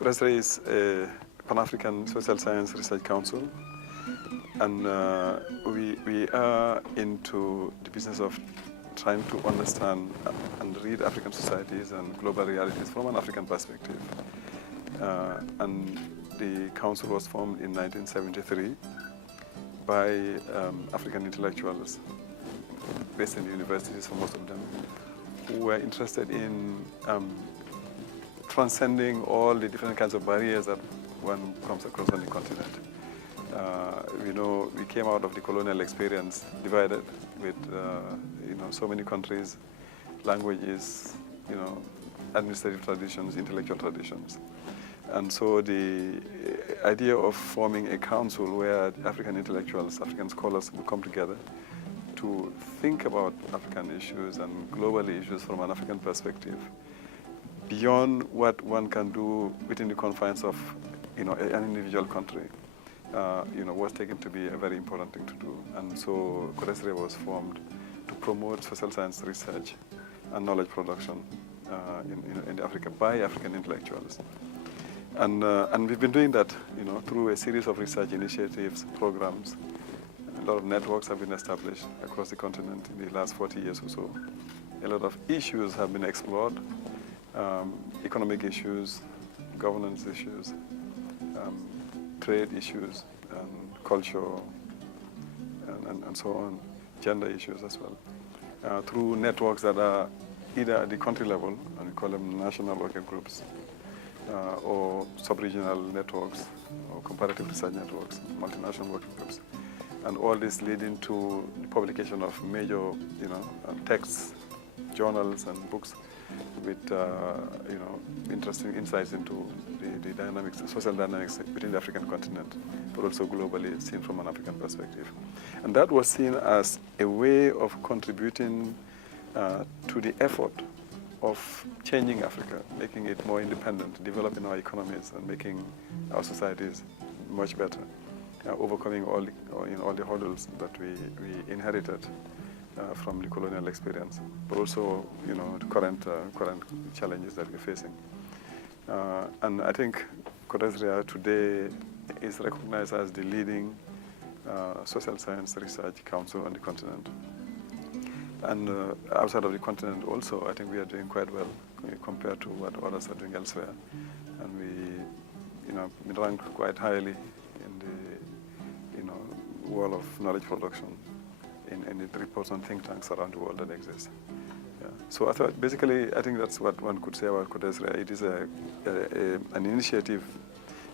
CODESRA is a Pan-African Social Science Research Council, and we are into the business of trying to understand and read African societies and global realities from an African perspective. And the council was formed in 1973 by African intellectuals based in the universities, for most of them, who were interested in transcending all the different kinds of barriers that one comes across on the continent. We came out of the colonial experience divided with so many countries, languages, administrative traditions, intellectual traditions. And so the idea of forming a council where African intellectuals, African scholars would come together to think about African issues and global issues from an African perspective, beyond what one can do within the confines of an individual country, was taken to be a very important thing to do. And so CODESRA was formed to promote social science research and knowledge production in Africa by African intellectuals. And we've been doing that, through a series of research initiatives, programs. A lot of networks have been established across the continent in the last 40 years or so. A lot of issues have been explored, economic issues, governance issues, trade issues, and culture, and so on, gender issues as well, through networks that are either at the country level, and we call them national working groups, or sub-regional networks, or comparative research networks, multinational working groups. And all this leading to the publication of major, texts, journals, and books with, interesting insights into the dynamics, the social dynamics within the African continent, but also globally seen from an African perspective. And that was seen as a way of contributing to the effort of changing Africa, making it more independent, developing our economies, and making our societies much better, overcoming all the hurdles that we inherited from the colonial experience, but also the current challenges that we're facing. And I think CODESRA today is recognized as the leading social science research council on the continent. And outside of the continent also, I think we are doing quite well compared to what others are doing elsewhere. And we rank quite highly in the world of knowledge production in the reports on think tanks around the world that exist. Yeah. So I think that's what one could say about CODESRA. It is an initiative,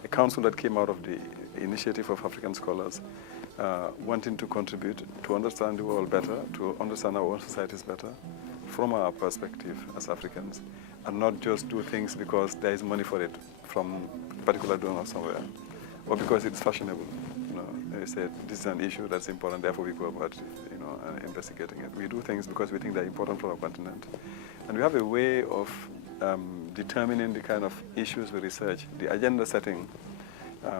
a council that came out of the initiative of African scholars wanting to contribute to understand the world better, to understand our own societies better from our perspective as Africans, and not just do things because there is money for it from a particular donor somewhere, or because it's fashionable. They say this is an issue that's important, therefore we go about investigating it. We do things because we think they're important for our continent. And we have a way of determining the kind of issues we research. The agenda setting,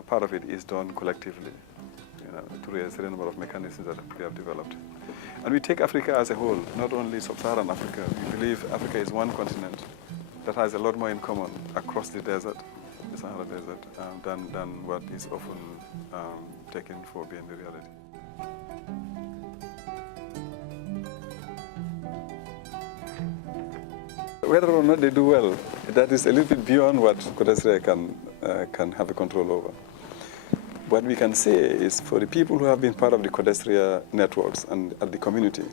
part of it is done collectively, through a certain number of mechanisms that we have developed. And we take Africa as a whole, not only sub-Saharan Africa. We believe Africa is one continent that has a lot more in common across the desert, the Sahara Desert, than what is often taken for being the reality. Whether or not they do well, that is a little bit beyond what CODESRA can have a control over. What we can say is for the people who have been part of the CODESRA networks and at the community,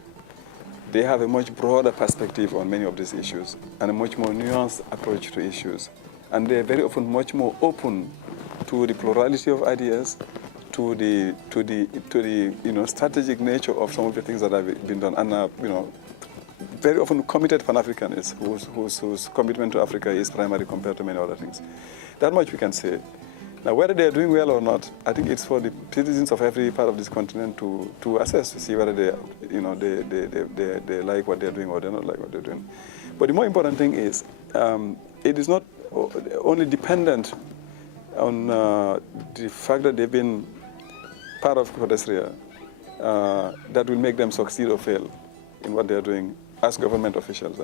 they have a much broader perspective on many of these issues and a much more nuanced approach to issues. And they're very often much more open to the plurality of ideas, to the strategic nature of some of the things that have been done, and very often committed Pan-Africanists whose commitment to Africa is primary compared to many other things. That much we can say. Now, whether they are doing well or not, I think it's for the citizens of every part of this continent to assess, to see whether they like what they're doing or they don't like what they're doing. But the more important thing is, it is not only dependent on the fact that they've been part of CODESRA that will make them succeed or fail in what they're doing as government officials,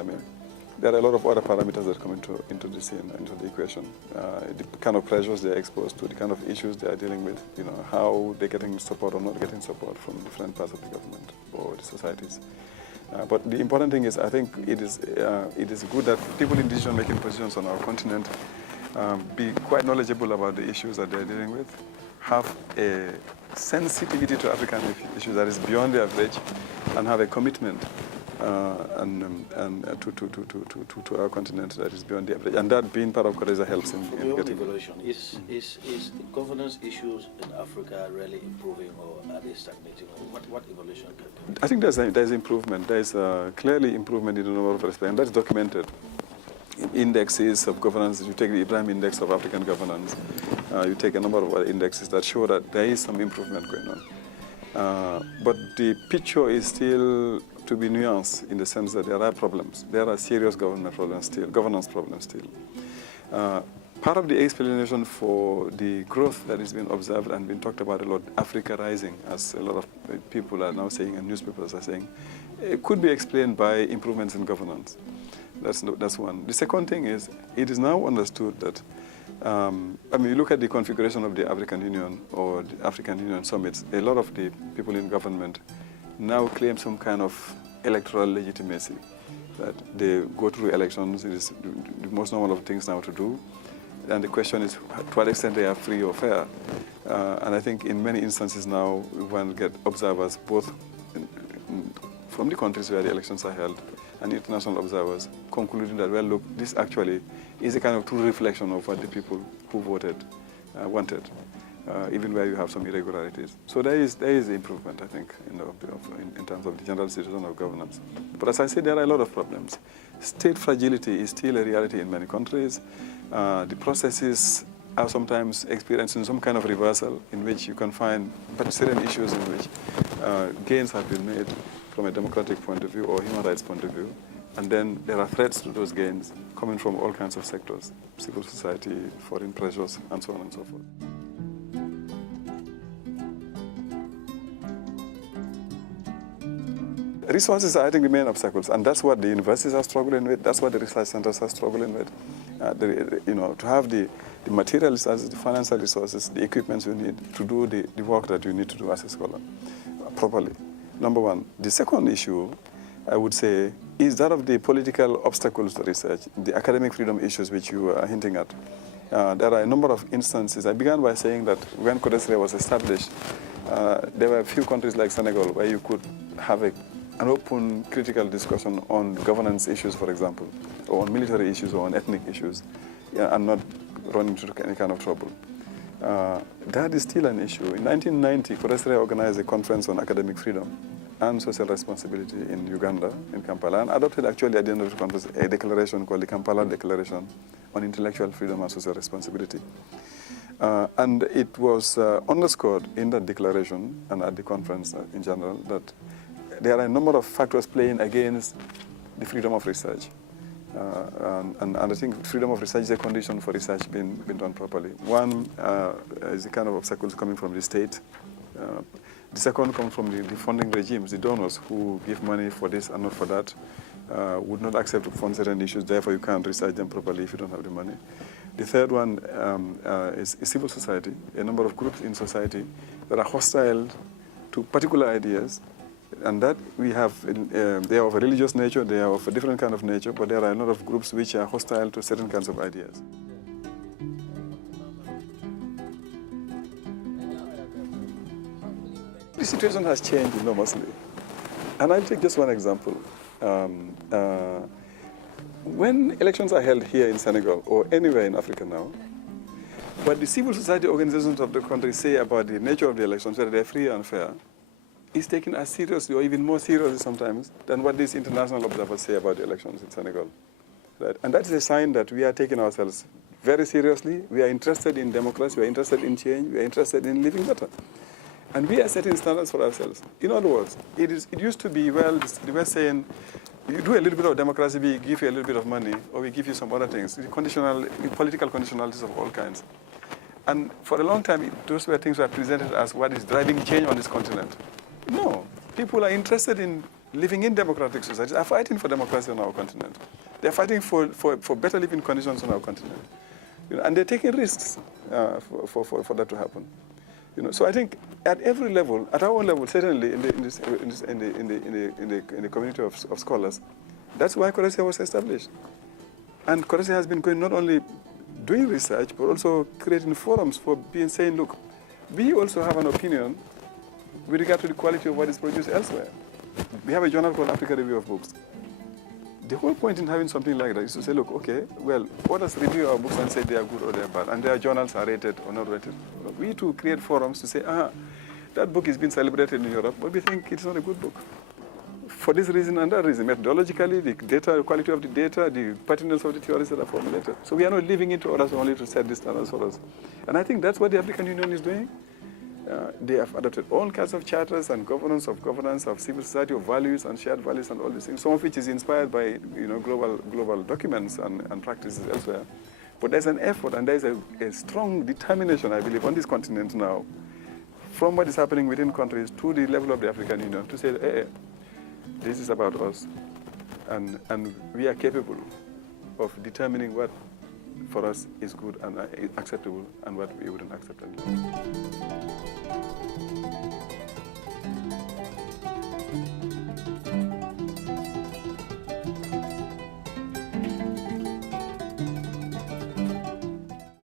there are a lot of other parameters that come into the scene, into the equation. The kind of pressures they are exposed to, the kind of issues they are dealing with, how they're getting support or not getting support from different parts of the government or the societies. But the important thing is, I think it is good that people in decision-making positions on our continent be quite knowledgeable about the issues that they're dealing with, have a sensitivity to African issues that is beyond the average, and have a commitment to our continent that is beyond the average. And that being part of CODESA helps in getting evaluation. Is governance issues in Africa really improving, or are they stagnating? What evaluation can do? I think there's improvement. There's clearly improvement in a number of respects, and that's documented. Indexes of governance, you take the Ibrahim Index of African governance, you take a number of other indexes that show that there is some improvement going on. But the picture is still to be nuanced in the sense that there are problems. There are serious governance problems still. Part of the explanation for the growth that is being observed and been talked about a lot, Africa rising, as a lot of people are now saying and newspapers are saying, it could be explained by improvements in governance. That's one. The second thing is, it is now understood that, you look at the configuration of the African Union or the African Union summits, a lot of the people in government now claim some kind of electoral legitimacy, that they go through elections. It is the most normal of things now to do. And the question is, to what extent they are free or fair? And I think in many instances now, one get observers both from the countries where the elections are held and international observers concluding that, well, look, this actually is a kind of true reflection of what the people who voted wanted, even where you have some irregularities. So there is improvement, I think, in terms of the general situation of governance. But as I said, there are a lot of problems. State fragility is still a reality in many countries. The processes are sometimes experiencing some kind of reversal in which you can find certain issues in which gains have been made from a democratic point of view or human rights point of view. And then there are threats to those gains coming from all kinds of sectors, civil society, foreign pressures, and so on and so forth. Resources are, I think, the main obstacles, and that's what the universities are struggling with, that's what the research centers are struggling with. To have the material resources, the financial resources, the equipment you need to do the work that you need to do as a scholar properly. Number one. The second issue, I would say, is that of the political obstacles to research, the academic freedom issues which you are hinting at. There are a number of instances. I began by saying that when CODESA was established, there were a few countries like Senegal where you could have an open, critical discussion on governance issues, for example, or on military issues or on ethnic issues, and not run into any kind of trouble. That is still an issue. In 1990, CODESA organized a conference on academic freedom and social responsibility in Uganda, in Kampala, and adopted actually at the end of the conference a declaration called the Kampala Declaration on Intellectual Freedom and Social Responsibility. And it was underscored in that declaration and at the conference in general that there are a number of factors playing against the freedom of research. And I think freedom of research is a condition for research being done properly. One is the kind of obstacles coming from the state. The second comes from the funding regimes, the donors who give money for this and not for that, would not accept to fund certain issues, therefore you can't research them properly if you don't have the money. The third one is civil society, a number of groups in society that are hostile to particular ideas, and that we have, they are of a religious nature, they are of a different kind of nature, but there are a lot of groups which are hostile to certain kinds of ideas. The situation has changed enormously. And I'll take just one example. When elections are held here in Senegal or anywhere in Africa now, what the civil society organizations of the country say about the nature of the elections, whether they're free and fair, is taken as seriously or even more seriously sometimes than what these international observers say about the elections in Senegal. Right? And that is a sign that we are taking ourselves very seriously. We are interested in democracy, we are interested in change, we are interested in living better. And we are setting standards for ourselves. In other words, it used to be, well, they were saying, you do a little bit of democracy, we give you a little bit of money, or we give you some other things, political conditionalities of all kinds. And for a long time, those were things that were presented as what is driving change on this continent. No, people are interested in living in democratic societies are fighting for democracy on our continent. They're fighting for better living conditions on our continent. And they're taking risks for that to happen. So I think at every level, at our own level, certainly in the community of scholars, that's why CORESIA was established. And CORESIA has been going not only doing research, but also creating forums for saying, look, we also have an opinion with regard to the quality of what is produced elsewhere. We have a journal called Africa Review of Books. The whole point in having something like that is to say, look, okay, well, others review our books and say they are good or they are bad, and their journals are rated or not rated. We too create forums to say, that book is being celebrated in Europe, but we think it's not a good book. For this reason and that reason, methodologically, the data, quality of the data, the pertinence of the theories that are formulated. So we are not leaving it to others only to set these standards for us. And I think that's what the African Union is doing. They have adopted all kinds of charters and governance of civil society, of values and shared values and all these things, some of which is inspired by global documents and practices elsewhere. But there's an effort and there's a strong determination, I believe, on this continent now, from what is happening within countries to the level of the African Union, to say, hey, this is about us, and we are capable of determining what for us is good and acceptable and what we wouldn't accept anymore.